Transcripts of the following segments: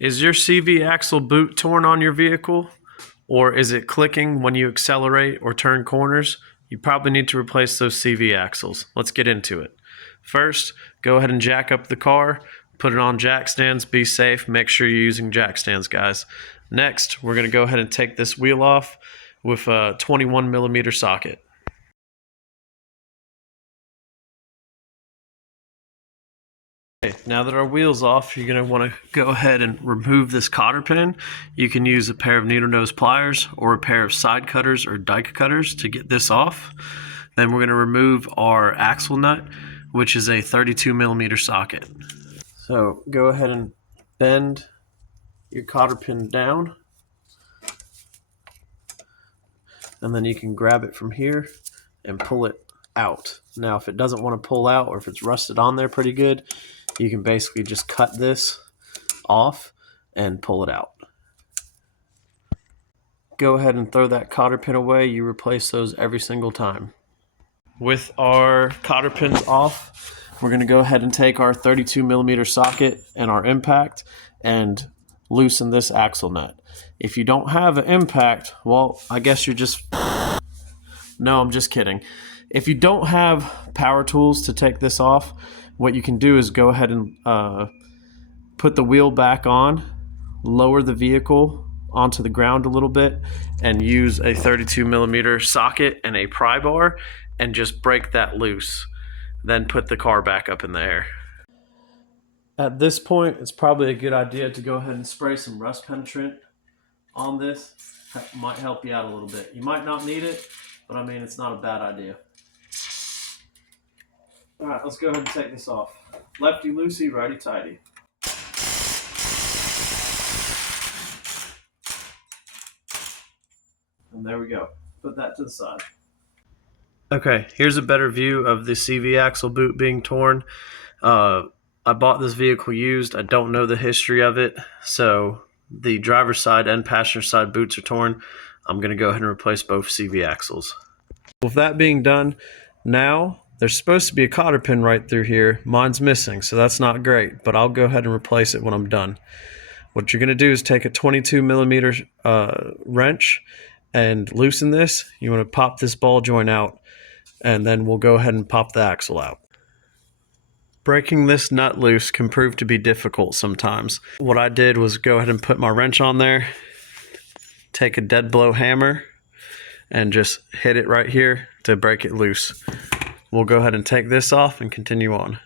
Is your CV axle boot torn on your vehicle? Or is it clicking when you accelerate or turn corners? You probably need to replace those CV axles. Let's get into it. First, go ahead and jack up the car, put it on jack stands, be safe, make sure you're using jack stands, guys. Next, we're going to go ahead and take this wheel off with a 21 millimeter socket. Okay, now that our wheel's off, you're going to want to go ahead and remove this cotter pin. You can use a pair of needle nose pliers or a pair of side cutters or dike cutters to get this off. Then we're going to remove our axle nut, which is a 32 millimeter socket. So go ahead and bend your cotter pin down, and then you can grab it from here and pull it out. Now if it doesn't want to pull out, or if it's rusted on there pretty good, you can basically just cut this off and pull it out. Go ahead and throw that cotter pin away. You replace those every single time. With our cotter pins off, we're going to go ahead and take our 32 millimeter socket and our impact and loosen this axle nut. If you don't have an impact, well, I guess you're just... No, I'm just kidding. If you don't have power tools to take this off, what you can do is go ahead and put the wheel back on, lower the vehicle onto the ground a little bit, and use a 32 millimeter socket and a pry bar and just break that loose. Then put the car back up in the air. At this point, it's probably a good idea to go ahead and spray some rust penetrant on this. That might help you out a little bit. You might not need it, but I mean, it's not a bad idea. All right, let's go ahead and take this off. Lefty loosey, righty tighty. And there we go. Put that to the side. Okay, here's a better view of the CV axle boot being torn. I bought this vehicle used. I don't know the history of it, so the driver's side and passenger side boots are torn. I'm going to go ahead and replace both CV axles. With that being done, now there's supposed to be a cotter pin right through here. Mine's missing, so that's not great, but I'll go ahead and replace it when I'm done. What you're going to do is take a 22 millimeter wrench and loosen this. You want to pop this ball joint out, and then we'll go ahead and pop the axle out. Breaking this nut loose can prove to be difficult sometimes. What I did was go ahead and put my wrench on there, take a dead blow hammer, and just hit it right here to break it loose. We'll go ahead and take this off and continue on.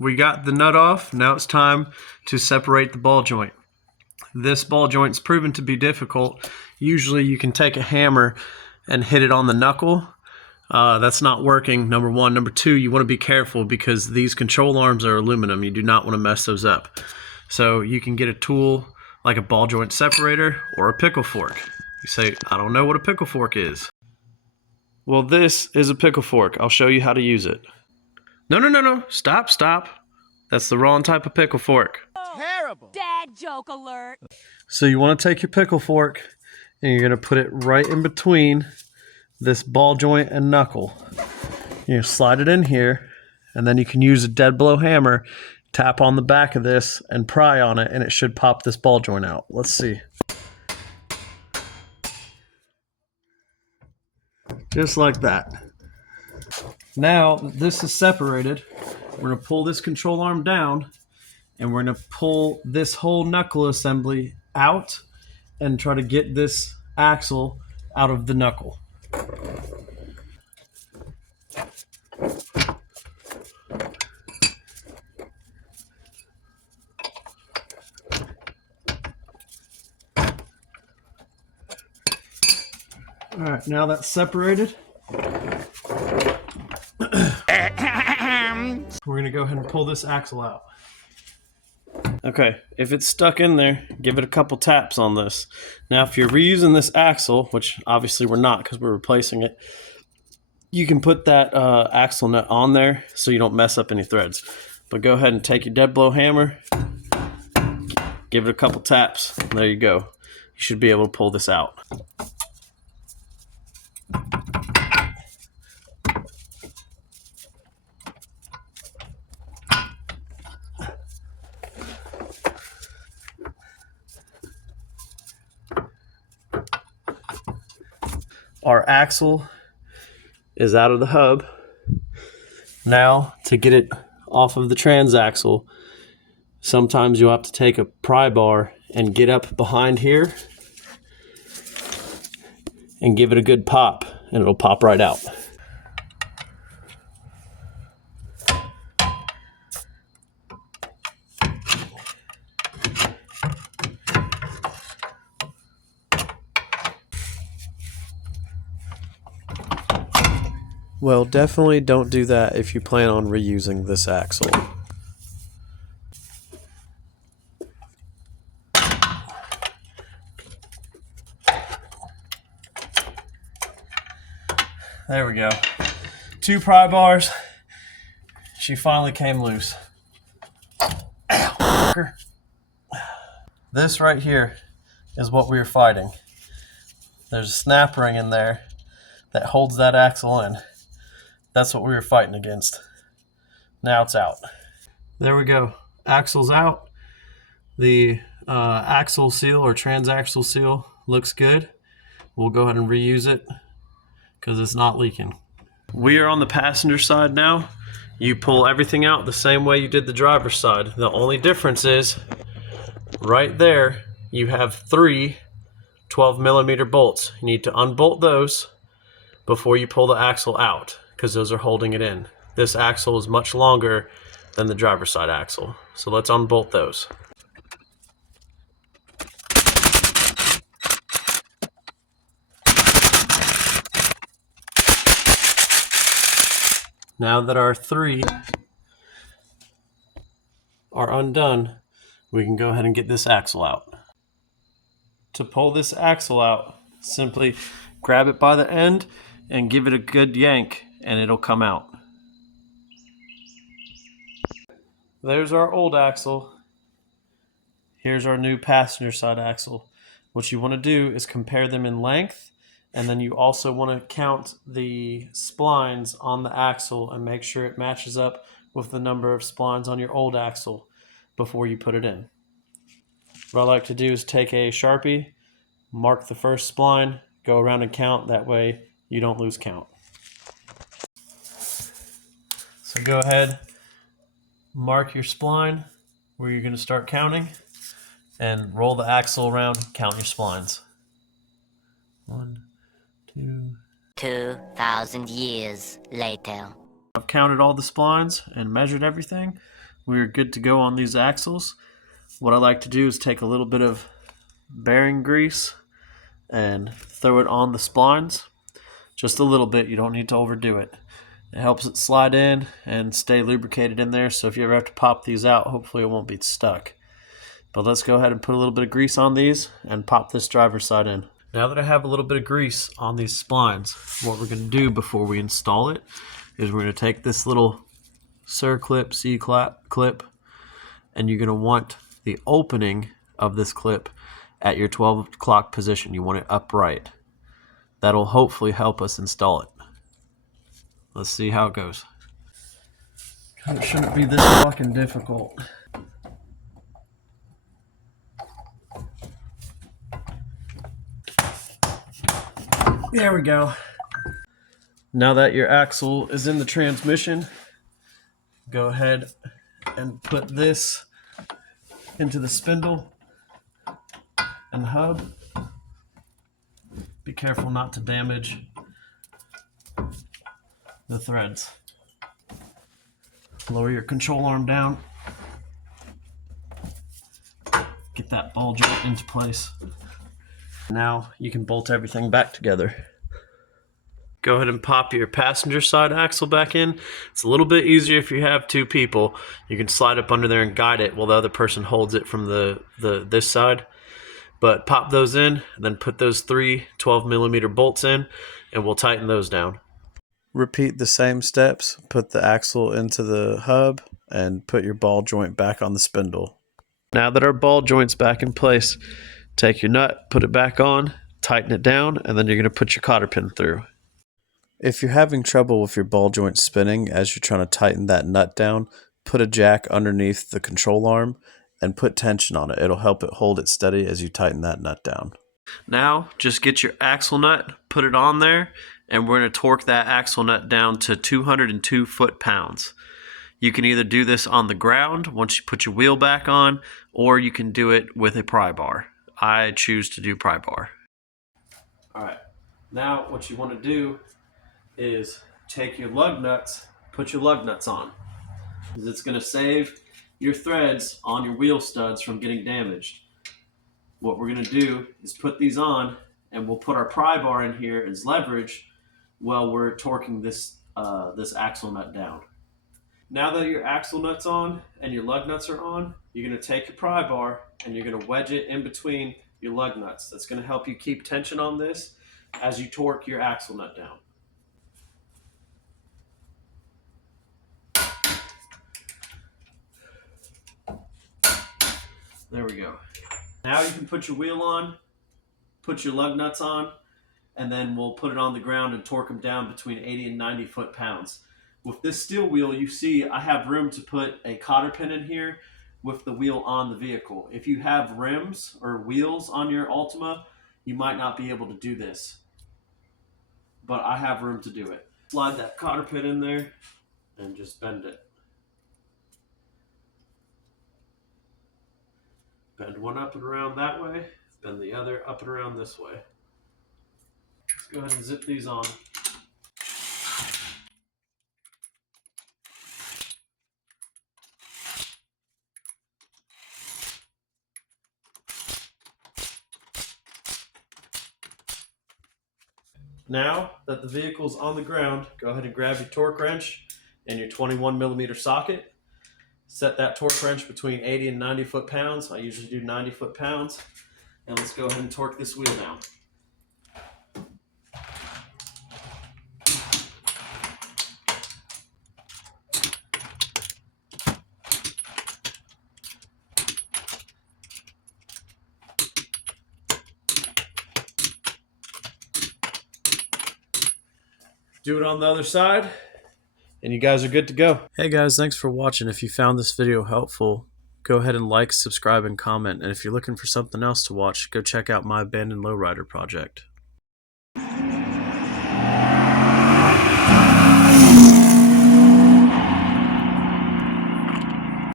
We got the nut off. Now it's time to separate the ball joint. This ball joint's proven to be difficult. Usually you can take a hammer and hit it on the knuckle. That's not working, number one. Number two, you want to be careful because these control arms are aluminum. You do not want to mess those up. So you can get a tool like a ball joint separator or a pickle fork. You say, I don't know what a pickle fork is. Well, this is a pickle fork. I'll show you how to use it. No. Stop. That's the wrong type of pickle fork. Terrible. Dad joke alert. So you want to take your pickle fork and you're going to put it right in between this ball joint and knuckle. You slide it in here, and then you can use a dead blow hammer, tap on the back of this and pry on it, and it should pop this ball joint out. Let's see. Just like that. Now this is separated, we're going to pull this control arm down, and we're going to pull this whole knuckle assembly out and try to get this axle out of the knuckle. All right, now that's separated. We're going to go ahead and pull this axle out. Okay, if it's stuck in there, give it a couple taps on this. Now, if you're reusing this axle, which obviously we're not because we're replacing it, you can put that axle nut on there so you don't mess up any threads. But go ahead and take your dead blow hammer, give it a couple taps, there you go. You should be able to pull this out. our axle is out of the hub. Now, to get it off of the transaxle, sometimes you'll have to take a pry bar and get up behind here and give it a good pop, and it'll pop right out. Well, definitely don't do that if you plan on reusing this axle. There we go. 2 pry bars. She finally came loose. Ow. This right here is what we were fighting. There's a snap ring in there that holds that axle in. That's what we were fighting against. Now it's out. There we go. Axle's out. The axle seal or transaxle seal looks good. We'll go ahead and reuse it because it's not leaking. We are on the passenger side now. You pull everything out the same way you did the driver's side. The only difference is right there you have 3 12mm bolts. You need to unbolt those before you pull the axle out because those are holding it in. This axle is much longer than the driver's side axle. So let's unbolt those. Now that our 3 are undone, we can go ahead and get this axle out. To pull this axle out, simply grab it by the end and give it a good yank and it'll come out. There's our old axle. Here's our new passenger side axle. What you want to do is compare them in length, and then you also want to count the splines on the axle and make sure it matches up with the number of splines on your old axle before you put it in. What I like to do is take a Sharpie, mark the first spline, go around and count. That way you don't lose count. So go ahead, mark your spline where you're going to start counting, and roll the axle around, count your splines. 1, 2. 2,000 years later. I've counted all the splines and measured everything. We're good to go on these axles. What I like to do is take a little bit of bearing grease and throw it on the splines. Just a little bit, you don't need to overdo it. It helps it slide in and stay lubricated in there, so if you ever have to pop these out, hopefully it won't be stuck. But let's go ahead and put a little bit of grease on these and pop this driver's side in. Now that I have a little bit of grease on these splines, what we're going to do before we install it is we're going to take this little circlip, C-clip, and you're going to want the opening of this clip at your 12 o'clock position. You want it upright. That'll hopefully help us install it. Let's see how it goes. It shouldn't be this fucking difficult. There we go. Now that your axle is in the transmission, go ahead and put this into the spindle and hub. Be careful not to damage the threads. Lower your control arm down. Get that ball joint into place. Now you can bolt everything back together. Go ahead and pop your passenger side axle back in. It's a little bit easier if you have 2 people. You can slide up under there and guide it while the other person holds it from this side. But pop those in, and then put those 3 12mm bolts in, and we'll tighten those down. Repeat the same steps. Put the axle into the hub and put your ball joint back on the spindle. Now that our ball joint's back in place, take your nut, put it back on, tighten it down, and then you're going to put your cotter pin through. If you're having trouble with your ball joint spinning as you're trying to tighten that nut down, put a jack underneath the control arm and put tension on it. It'll help it hold it steady as you tighten that nut down. Now, just get your axle nut, put it on there, and we're going to torque that axle nut down to 202 foot-pounds. You can either do this on the ground once you put your wheel back on, or you can do it with a pry bar. I choose to do pry bar. All right, now what you want to do is take your lug nuts, put your lug nuts on. It's going to save your threads on your wheel studs from getting damaged. What we're going to do is put these on, and we'll put our pry bar in here as leverage while we're torquing this axle nut down. Now that your axle nut's on and your lug nuts are on, you're going to take your pry bar and you're going to wedge it in between your lug nuts. That's going to help you keep tension on this as you torque your axle nut down. There we go. Now you can put your wheel on, put your lug nuts on, and then we'll put it on the ground and torque them down between 80 and 90 foot-pounds. With this steel wheel, you see I have room to put a cotter pin in here with the wheel on the vehicle. If you have rims or wheels on your Altima, you might not be able to do this, but I have room to do it. Slide that cotter pin in there and just bend it. Bend one up and around that way, bend the other up and around this way. Let's go ahead and zip these on. Now that the vehicle's on the ground, go ahead and grab your torque wrench and your 21mm socket. Set that torque wrench between 80 and 90 foot-pounds. I usually do 90 foot-pounds. And let's go ahead and torque this wheel down. Do it on the other side, and you guys are good to go. Hey guys, thanks for watching. If you found this video helpful, go ahead and like, subscribe, and comment. And if you're looking for something else to watch, go check out my abandoned lowrider project.